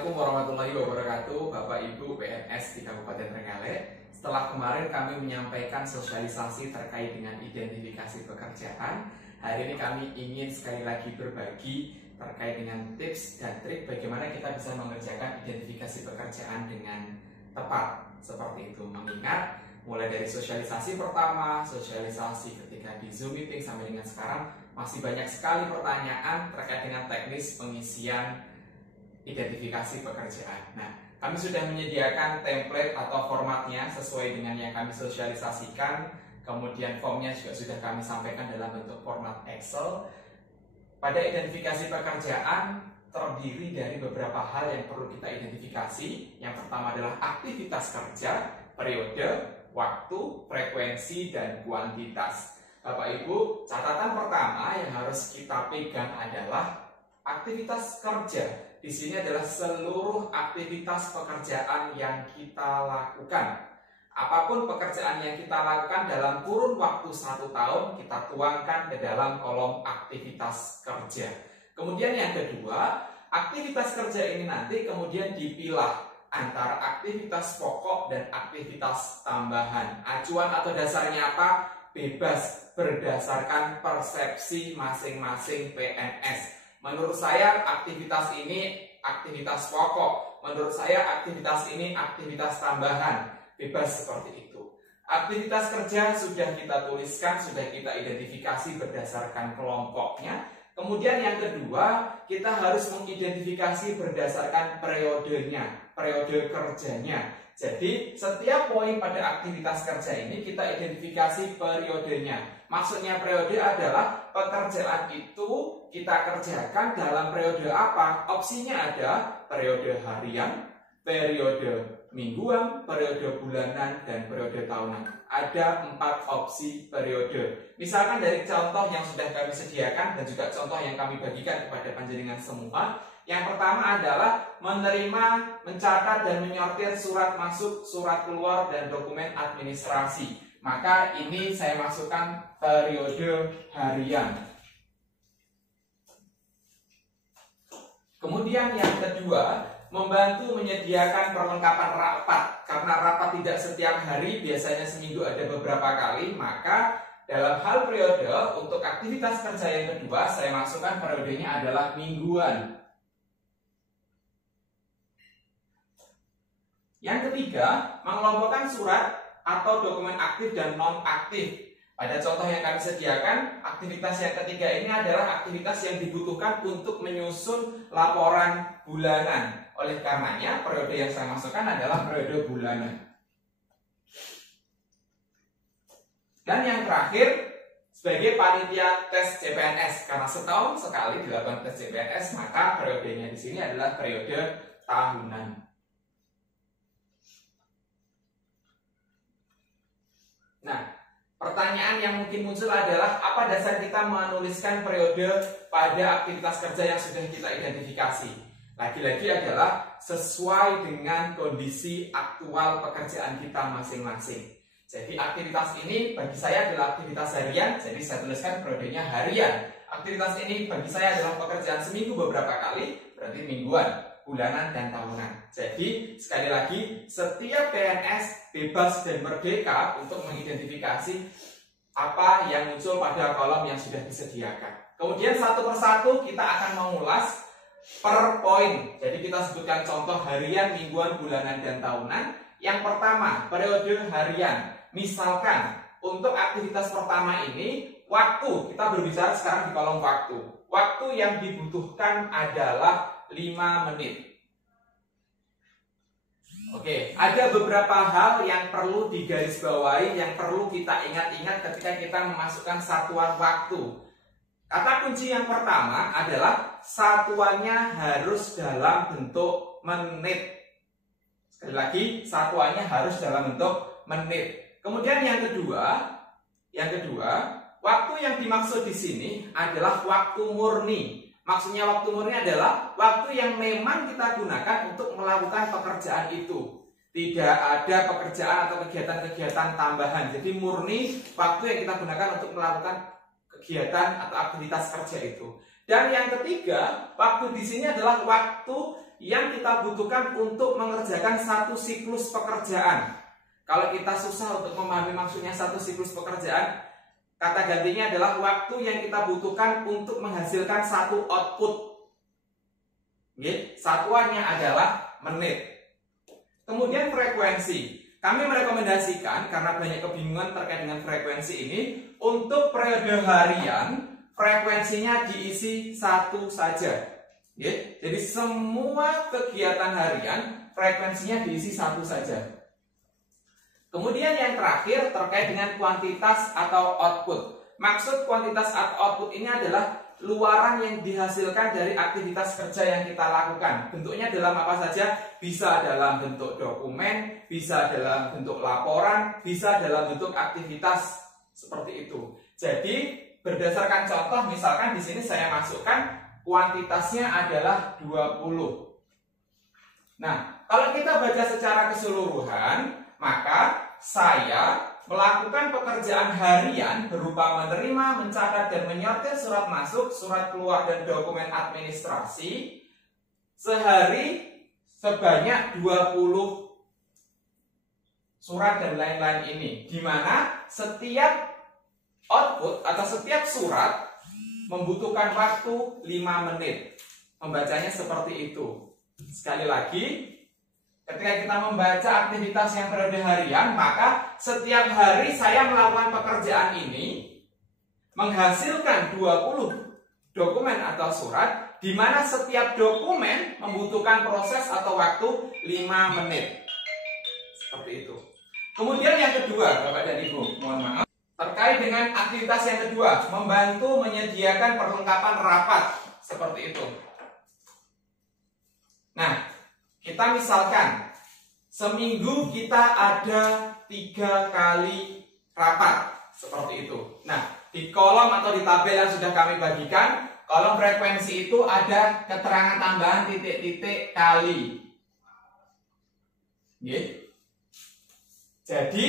Assalamualaikum warahmatullahi wabarakatuh, Bapak Ibu PNS di Kabupaten Trenggalek. Setelah kemarin kami menyampaikan sosialisasi terkait dengan identifikasi pekerjaan, hari ini kami ingin sekali lagi berbagi terkait dengan tips dan trik bagaimana kita bisa mengerjakan identifikasi pekerjaan dengan tepat. Seperti itu, mengingat mulai dari sosialisasi pertama, sosialisasi ketika di Zoom meeting sampai dengan sekarang masih banyak sekali pertanyaan terkait dengan teknis pengisian identifikasi pekerjaan. Nah, kami sudah menyediakan template atau formatnya sesuai dengan yang kami sosialisasikan. Kemudian formnya juga sudah kami sampaikan dalam bentuk format Excel. Pada identifikasi pekerjaan terdiri dari beberapa hal yang perlu kita identifikasi. Yang pertama adalah aktivitas kerja, periode, waktu, frekuensi, dan kuantitas. Bapak Ibu, catatan pertama yang harus kita pegang adalah aktivitas kerja. Di sini adalah seluruh aktivitas pekerjaan yang kita lakukan. Apapun pekerjaan yang kita lakukan dalam kurun waktu 1 tahun, kita tuangkan ke dalam kolom aktivitas kerja. Kemudian yang kedua, aktivitas kerja ini nanti kemudian dipilah antara aktivitas pokok dan aktivitas tambahan. Acuan atau dasarnya apa? Bebas berdasarkan persepsi masing-masing PNS. Menurut saya aktivitas ini aktivitas pokok, menurut saya aktivitas ini aktivitas tambahan, bebas seperti itu. Aktivitas kerja sudah kita tuliskan, sudah kita identifikasi berdasarkan kelompoknya. Kemudian yang kedua, kita harus mengidentifikasi berdasarkan periodenya, periode kerjanya. Jadi setiap poin pada aktivitas kerja ini kita identifikasi periodenya. Maksudnya periode adalah pekerjaan itu kita kerjakan dalam periode apa? Opsinya ada periode harian, periode mingguan, periode bulanan, dan periode tahunan. Ada 4 opsi periode. Misalkan dari contoh yang sudah kami sediakan dan juga contoh yang kami bagikan kepada panjenengan semua. Yang pertama adalah menerima, mencatat, dan menyortir surat masuk, surat keluar, dan dokumen administrasi. Maka ini saya masukkan periode harian. Kemudian yang kedua, membantu menyediakan perlengkapan rapat. Karena rapat tidak setiap hari, biasanya seminggu ada beberapa kali, maka dalam hal periode, untuk aktivitas kerja yang kedua, saya masukkan periodenya adalah mingguan. Yang ketiga, mengelompokkan surat atau dokumen aktif dan non-aktif. Pada contoh yang kami sediakan, aktivitas yang ketiga ini adalah aktivitas yang dibutuhkan untuk menyusun laporan bulanan. Oleh karenanya, periode yang saya masukkan adalah periode bulanan. Dan yang terakhir, sebagai panitia tes CPNS, karena setahun sekali dilakukan tes CPNS, maka periodenya di sini adalah periode tahunan. Nah, pertanyaan yang mungkin muncul adalah apa dasar kita menuliskan periode pada aktivitas kerja yang sudah kita identifikasi? Lagi-lagi adalah sesuai dengan kondisi aktual pekerjaan kita masing-masing. Jadi aktivitas ini bagi saya adalah aktivitas harian, jadi saya tuliskan periodenya harian. Aktivitas ini bagi saya adalah pekerjaan seminggu beberapa kali, berarti mingguan, bulanan, dan tahunan. Jadi sekali lagi, setiap PNS bebas dan merdeka untuk mengidentifikasi apa yang muncul pada kolom yang sudah disediakan. Kemudian satu persatu kita akan mengulas per poin. Jadi kita sebutkan contoh harian, mingguan, bulanan, dan tahunan. Yang pertama, periode harian. Misalkan untuk aktivitas pertama ini, waktu, kita berbicara sekarang di kolom waktu. Waktu yang dibutuhkan adalah 5 menit. Oke, ada beberapa hal yang perlu digarisbawahi, yang perlu kita ingat-ingat ketika kita memasukkan satuan waktu. Kata kunci yang pertama adalah satuannya harus dalam bentuk menit. Sekali lagi, satuannya harus dalam bentuk menit. Kemudian yang kedua, waktu yang dimaksud di sini adalah waktu murni. Maksudnya waktu murni adalah waktu yang memang kita gunakan untuk melakukan pekerjaan itu. Tidak ada pekerjaan atau kegiatan-kegiatan tambahan. Jadi murni waktu yang kita gunakan untuk melakukan kegiatan atau aktivitas kerja itu. Dan yang ketiga, waktu di sini adalah waktu yang kita butuhkan untuk mengerjakan satu siklus pekerjaan. Kalau kita susah untuk memahami maksudnya satu siklus pekerjaan, kata gantinya adalah waktu yang kita butuhkan untuk menghasilkan satu output. Satuannya adalah menit. Kemudian frekuensi. Kami merekomendasikan, karena banyak kebingungan terkait dengan frekuensi ini, untuk periode harian, frekuensinya diisi satu saja. Jadi semua kegiatan harian, frekuensinya diisi satu saja. Kemudian yang terakhir terkait dengan kuantitas atau output. Maksud kuantitas atau output ini adalah luaran yang dihasilkan dari aktivitas kerja yang kita lakukan. Bentuknya dalam apa saja? Bisa dalam bentuk dokumen, bisa dalam bentuk laporan, bisa dalam bentuk aktivitas seperti itu. Jadi berdasarkan contoh, misalkan di sini saya masukkan kuantitasnya adalah 20. Nah, kalau kita baca secara keseluruhan, maka saya melakukan pekerjaan harian berupa menerima, mencatat, dan menyortir surat masuk, surat keluar, dan dokumen administrasi sehari sebanyak 20 surat dan lain-lain ini, di mana setiap output atau setiap surat membutuhkan waktu 5 menit. Membacanya seperti itu. Sekali lagi, ketika kita membaca aktivitas yang periode harian, maka setiap hari saya melakukan pekerjaan ini menghasilkan 20 dokumen atau surat, di mana setiap dokumen membutuhkan proses atau waktu 5 menit. Seperti itu. Kemudian yang kedua, Bapak dan Ibu, mohon maaf, terkait dengan aktivitas yang kedua, membantu menyediakan perlengkapan rapat. Seperti itu. Nah, kita misalkan seminggu kita ada 3 kali rapat, seperti itu. Nah, di kolom atau di tabel yang sudah kami bagikan, kolom frekuensi itu ada keterangan tambahan titik-titik kali. Jadi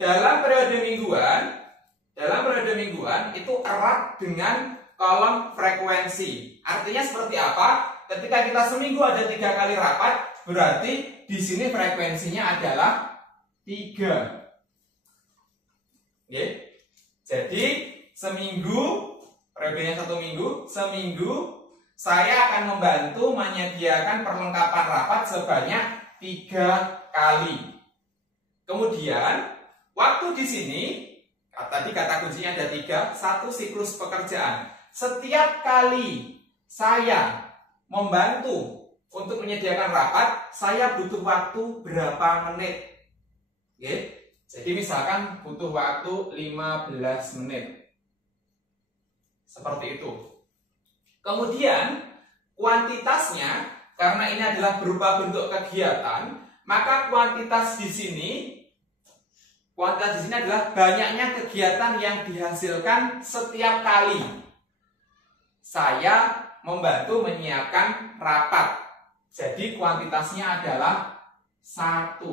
dalam periode mingguan itu erat dengan kolom frekuensi. Artinya seperti apa? Ketika kita seminggu ada 3 kali rapat, berarti di sini frekuensinya adalah 3. Jadi seminggu, periodenya 1 minggu, seminggu saya akan membantu menyediakan perlengkapan rapat sebanyak 3 kali. Kemudian waktu di sini, tadi kata kuncinya ada 3, satu siklus pekerjaan. Setiap kali saya membantu untuk menyediakan rapat, saya butuh waktu berapa menit? Jadi misalkan butuh waktu 15 menit. Seperti itu. Kemudian kuantitasnya, karena ini adalah berupa bentuk kegiatan, maka kuantitas di sini adalah banyaknya kegiatan yang dihasilkan setiap kali saya membantu menyiapkan rapat. Jadi kuantitasnya adalah 1.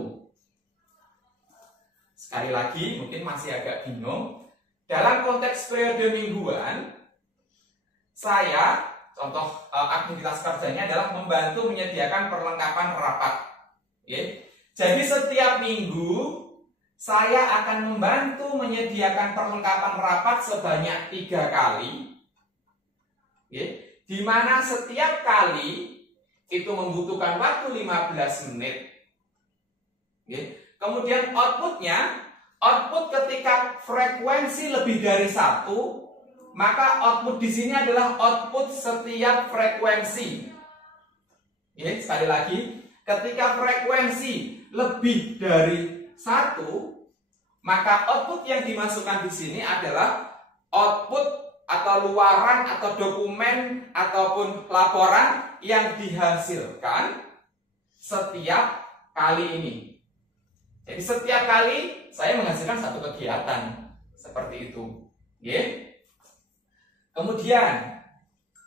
Sekali lagi, mungkin masih agak bingung. Dalam konteks periode mingguan, saya, contoh aktivitas kerjanya adalah membantu menyediakan perlengkapan rapat. Jadi setiap minggu saya akan membantu menyediakan perlengkapan rapat sebanyak 3 kali. Di mana setiap kali itu membutuhkan waktu 15 menit. Kemudian output ketika frekuensi lebih dari 1, maka output di sini adalah output setiap frekuensi. Sekali lagi, ketika frekuensi lebih dari 1, maka output yang dimasukkan di sini adalah output atau luaran atau dokumen ataupun laporan yang dihasilkan setiap kali ini. Jadi setiap kali saya menghasilkan satu kegiatan seperti itu. Kemudian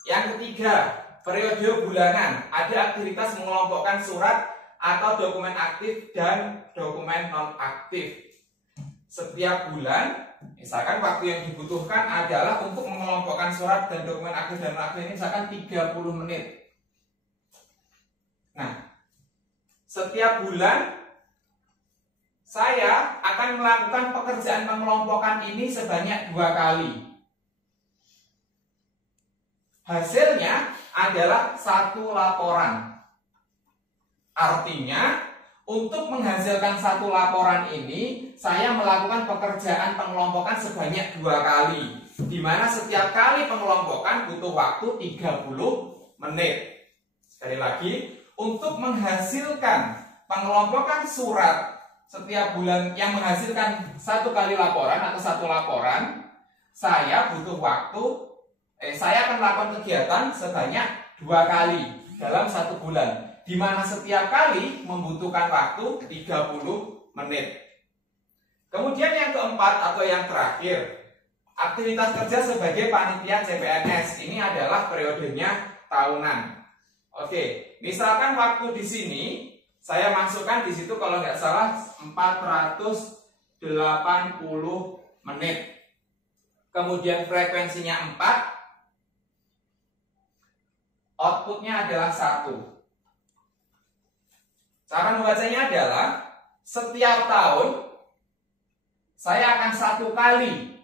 yang ketiga, periode bulanan. Ada aktivitas mengelompokkan surat atau dokumen aktif dan dokumen non-aktif. Setiap bulan, misalkan waktu yang dibutuhkan adalah untuk mengelompokkan surat dan dokumen aktif dan non-aktif ini misalkan 30 menit. Nah, setiap bulan saya akan melakukan pekerjaan pengelompokan ini sebanyak 2 kali. Hasilnya adalah 1 laporan. Artinya, untuk menghasilkan 1 laporan ini, saya melakukan pekerjaan pengelompokan sebanyak 2 kali. Di mana setiap kali pengelompokan butuh waktu 30 menit. Sekali lagi, untuk menghasilkan pengelompokan surat setiap bulan yang menghasilkan 1 kali laporan atau 1 laporan, saya butuh waktu, saya akan melakukan kegiatan sebanyak 2 kali dalam 1 bulan, di mana setiap kali membutuhkan waktu 30 menit. Kemudian yang keempat atau yang terakhir, aktivitas kerja sebagai panitia CPNS ini adalah periodenya tahunan. Oke, misalkan waktu di sini saya masukkan di situ kalau nggak salah 480 menit. Kemudian frekuensinya 4, outputnya adalah 1. Cara membacanya adalah setiap tahun saya akan 1 kali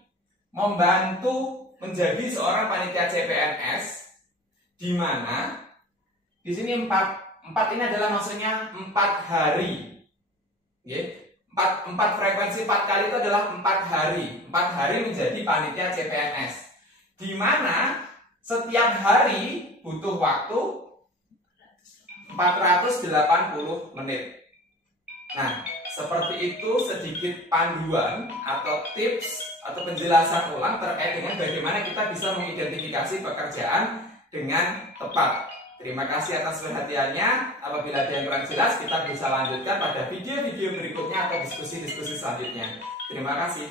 membantu menjadi seorang panitia CPNS, di mana di sini 4 ini adalah maksudnya 4 hari. Oke. 4 frekuensi 4 kali itu adalah 4 hari. 4 hari menjadi panitia CPNS. Di mana setiap hari butuh waktu 480 menit. Nah, seperti itu sedikit panduan atau tips atau penjelasan ulang terkait dengan bagaimana kita bisa mengidentifikasi pekerjaan dengan tepat. Terima kasih atas perhatiannya. Apabila ada yang kurang jelas, kita bisa lanjutkan pada video-video berikutnya atau diskusi-diskusi selanjutnya. Terima kasih.